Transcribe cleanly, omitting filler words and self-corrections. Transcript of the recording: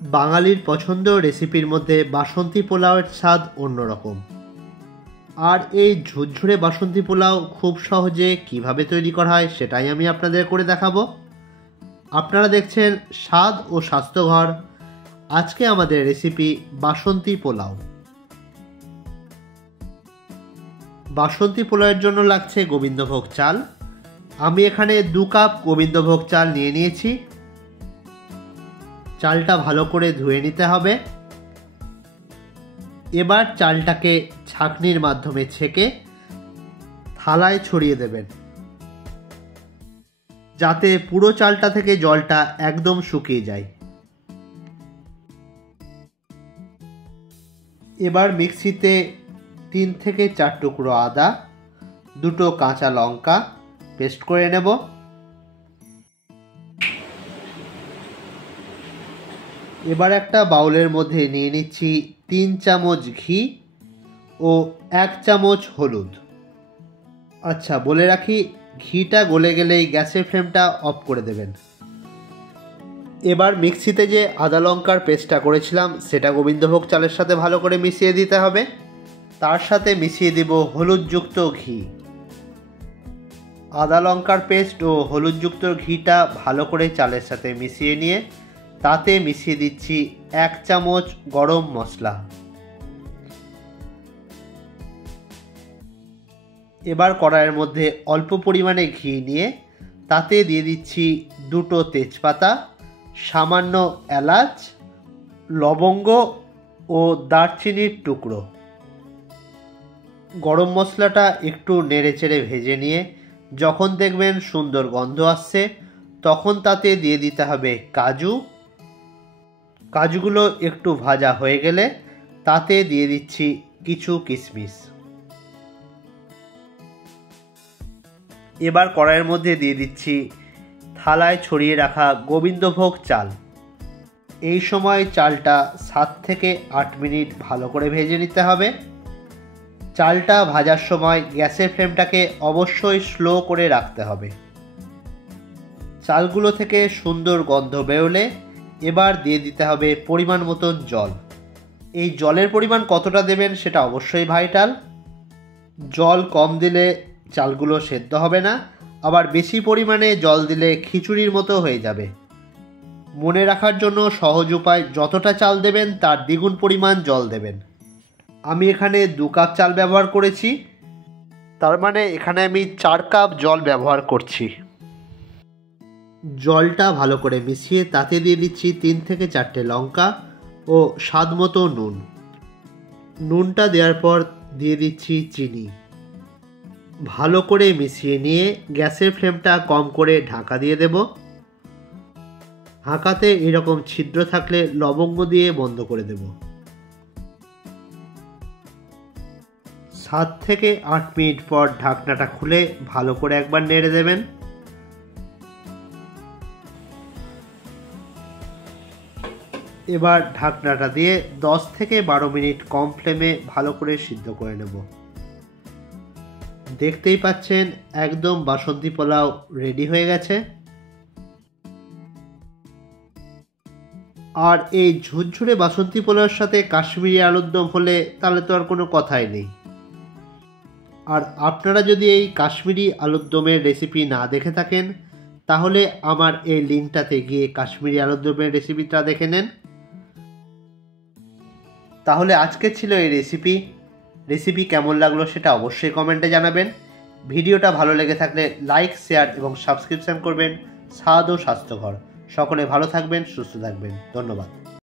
বাঙালির পছন্দ রেসিপির মধ্যে বাসন্তী পোলাওয়ের স্বাদ অন্যরকম। আর এই ঝুরঝুরে বাসন্তী পোলাও খুব সহজে কিভাবে তৈরি করা হয় সেটাই আমি আপনাদের করে দেখাবো। আপনারা দেখছেন স্বাদ ও স্বাস্থ্যঘর। আজকে আমাদের রেসিপি বাসন্তী পোলাও। বাসন্তী পোলাওয়ের জন্য লাগছে গোবিন্দভোগ চাল। আমি এখানে 2 কাপ গোবিন্দভোগ চাল নিয়ে নিয়েছি। চালটা ভালো করে ধুয়ে নিতে হবে। এবার চালটাকে ছাঁকনির মাধ্যমে ছেঁকে থালায় ছড়িয়ে দেবেন, যাতে পুরো চালটা থেকে জলটা একদম শুকিয়ে যায়। এবার মিক্সিতে 3 থেকে 4 টুকরো আদা, 2টো কাঁচা লঙ্কা পেস্ট করে নেব। এবার একটা বাউলের মধ্যে নিয়ে নিচ্ছি 3 চামচ ঘি ও 1 চামচ হলুদ। আচ্ছা, বলে রাখি, ঘিটা গলে গেলেই গ্যাসের ফ্লেমটা অফ করে দেবেন। এবার মিক্সিতে যে আদা লঙ্কার পেস্টটা করেছিলাম সেটা গোবিন্দভোগ চালের সাথে ভালো করে মিশিয়ে দিতে হবে। তার সাথে মিশিয়ে দেব হলুদযুক্ত ঘি। আদা লঙ্কার পেস্ট ও হলুদযুক্ত ঘিটা ভালো করে চালের সাথে মিশিয়ে নিয়ে তাতে মিশিয়ে দিচ্ছি 1 চামচ গরম মশলা। এবার কড়াইয়ের মধ্যে অল্প পরিমাণে ঘি নিয়ে তাতে দিয়ে দিচ্ছি 2টো তেজপাতা, সামান্য এলাচ, লবঙ্গ ও দারচিনির টুকরো। গরম মশলাটা একটু নেড়েচেড়ে ভেজে নিয়ে যখন দেখবেন সুন্দর গন্ধ আসছে তখন তাতে দিয়ে দিতে হবে কাজু। কাজুগুলো একটু ভাজা হয়ে গেলে তাতে দিয়ে দিচ্ছি কিছু কিশমিশ। এবার কড়াইয়ের মধ্যে দিয়ে দিচ্ছি থালায় ছড়িয়ে রাখা গোবিন্দভোগ চাল। এই সময় চালটা 7 থেকে 8 মিনিট ভালো করে ভেজে নিতে হবে। চালটা ভাজার সময় গ্যাসের ফ্লেমটাকে অবশ্যই স্লো করে রাখতে হবে। চালগুলো থেকে সুন্দর গন্ধ বেরোলে এবার দিয়ে দিতে হবে পরিমাণ মতন জল। এই জলের পরিমাণ কতটা দেবেন সেটা অবশ্যই ভাইটাল। জল কম দিলে চালগুলো সেদ্ধ হবে না, আবার বেশি পরিমাণে জল দিলে খিচুড়ির মতো হয়ে যাবে। মনে রাখার জন্য সহজ উপায়, যতটা চাল দেবেন তার দ্বিগুণ পরিমাণ জল দেবেন। আমি এখানে 2 কাপ চাল ব্যবহার করেছি, তার মানে এখানে আমি 4 কাপ জল ব্যবহার করছি। জলটা ভালো করে মিশিয়ে তাতে দিয়ে দিচ্ছি 3 থেকে 4টে লঙ্কা ও স্বাদ মতো নুন। নুনটা দেওয়ার পর দিয়ে দিচ্ছি চিনি। ভালো করে মিশিয়ে নিয়ে গ্যাসের ফ্লেমটা কম করে ঢাকা দিয়ে দেব। ঢাকাতে এরকম ছিদ্র থাকলে লবঙ্গ দিয়ে বন্ধ করে দেব। 7 থেকে 8 মিনিট পর ঢাকনাটা খুলে ভালো করে একবার নেড়ে দেবেন। এবার ঢাকনাটা দিয়ে 10 থেকে 12 মিনিট কম ফ্লেমে ভালো করে সিদ্ধ করে নেব। দেখতেই পাচ্ছেন একদম বাসন্তী পোলাও রেডি হয়ে গেছে। আর এই ঝুরঝুরে বাসন্তী পোলাওর সাথে কাশ্মীরি আলুর দম হলে তাহলে তো আর কোনো কথাই নেই। আর আপনারা যদি এই কাশ্মীরি আলুর দমের রেসিপি না দেখে থাকেন তাহলে আমার এই লিঙ্কটাতে গিয়ে কাশ্মীরি আলুর দমের রেসিপিটা দেখে নেন। তাহলে আজকে ছিল এই রেসিপি কেমন লাগলো সেটা অবশ্যই কমেন্টে জানাবেন। ভিডিওটা ভালো লেগে থাকলে লাইক, শেয়ার এবং সাবস্ক্রিপশন করবেন। স্বাদ ও স্বাস্থ্যঘর। সকলে ভালো থাকবেন, সুস্থ থাকবেন। ধন্যবাদ।